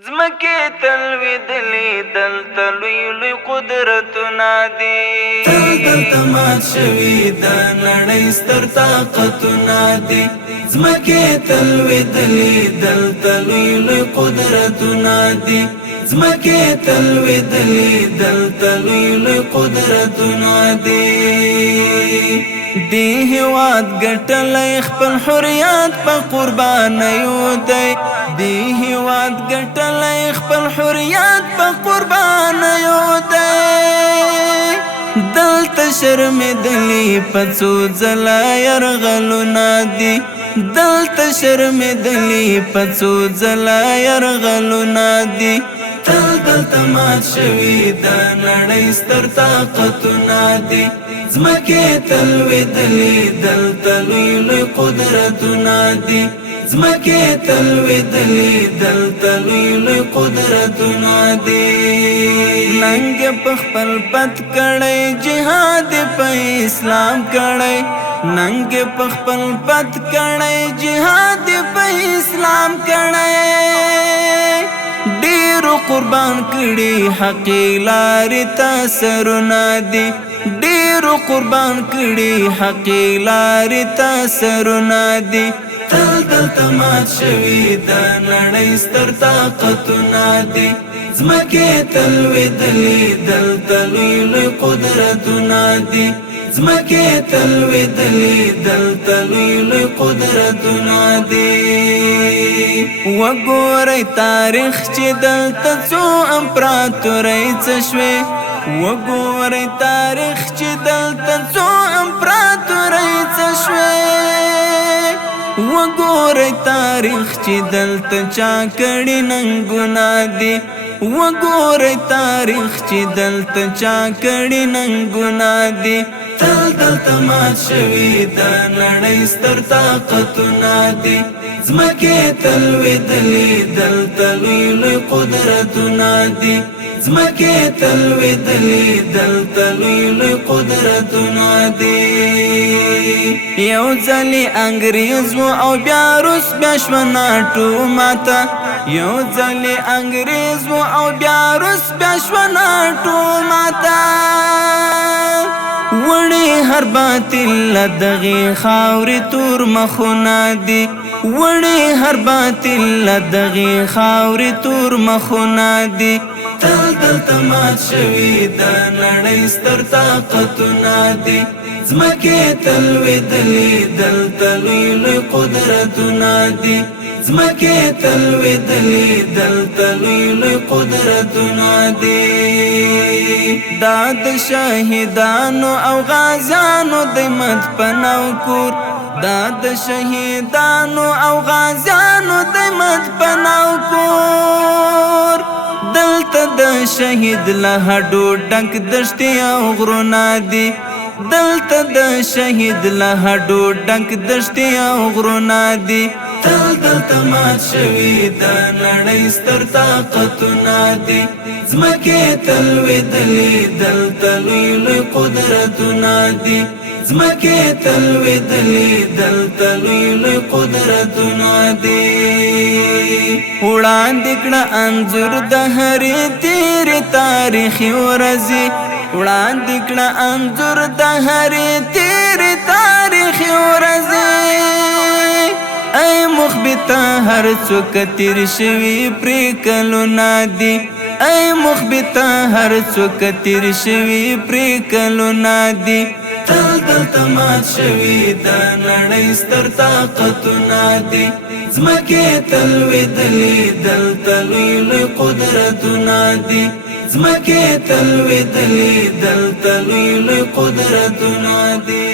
زمکې تلویدلې دلته لوی لوی قدرتونه دي تل دلته مات شوي د نړۍ ستر طاقتونه دي زمکې تلویدلې دلته لوی لوی قدرتونه دي زمکې تلویدلې دلته لوی لوی قدرتونه دي دی هیواد ګټلی خپل حریات په قربانیو دی دی هیواد ګټلی خپل حریات په قربانیو دی دلته شرمېدلي په څو ځله یرغلونه دي دلته شرمېدلي په څو ځله یرغلونه دي تل دلته مات شوي د نړۍ ستر طاقتونه دي زمکې تلویدلې دلته لوی لوی قدرتونه دي زمکې تلویدلې دلته لوی لوی قدرتونه دي ننګ په خپل پت کړی جهاد په اسلام کړی ننګ په خپل پت کړی جهاد په اسلام کړی ډیرو قربان کړي حقې لارې ته سرونه دي ډیرو قربان کړي حقې لارې ته سرونه دي تل دلته مات شوي د نړۍ ستر طاقتونه دي زمکې تلویدلې دلته لوی لوی قدرتونه دي زمکې تلویدلې دلته لوی لوی قدرتونه دي وګورئ تاریخ چې دلته څو امپراتورۍ څه شوې وګورئ تاریخ چې دلته څو امپراتورۍ څه شوې وګورئ تاریخ چې دلته چا کړي ننګونه دي وګورئ تاریخ چې دلته چا کړي ننګونه دي تل دلته مات شوي د نړۍ ستر طاقتونه دي زمکې تلویدلې دلته لوی لوی قدرتونه دي زمکې تلویدلې دلته لوی لوی قدرتونه دي یو ځلې انګریز و او بیا روس بیا شوه ناټو ماته یو ځلې انګریز و او بیا روس بیا شوه ناټو ماته وړې هر باطل له دغې خاورې تور مخونه دي وړې هر باطل له دغې خاورې تور مخونه دي تل دلته مات شوي د نړۍ ستر طاقتونه دي زمکې تلویدلې دلته لوی لوی قدرتونه دي زمکې تلویدلې دلته لوی لوی قدرتونه دي دا د شهیدانو او غازیانو د مدفن او کور دا د شهیدانو او غازیانو د مدفن او کور دلته د شهید له هډو ډک دښتې او غرونه دي دلته د شهید له هډو ډک دښتې او غرونه دي تل دلته مات شوي د نړۍ ستر طاقتونه دي زمکې تلویدلې دلته لوی لوی قدرتونه دي زمکې تلویدلې دلته لوی لوی قدرتونه دي وړاندې کړه انځور د هرې تېرې تاریخي ورځې وړاندې کړه انځور د هرې تېرې تاریخي ورځې ای مخبته هر څوک تیر شوي پرې کلونه دي ای مخبته هر څوک تیر شوي پرې کلونه دي تل دلته مات شوي د نړۍ ستر طاقتونه دي زمکې تلویدلې دلته لوی لوی قدرتونه دي زمکې تلویدلې دلته لوی لوی قدرتونه دي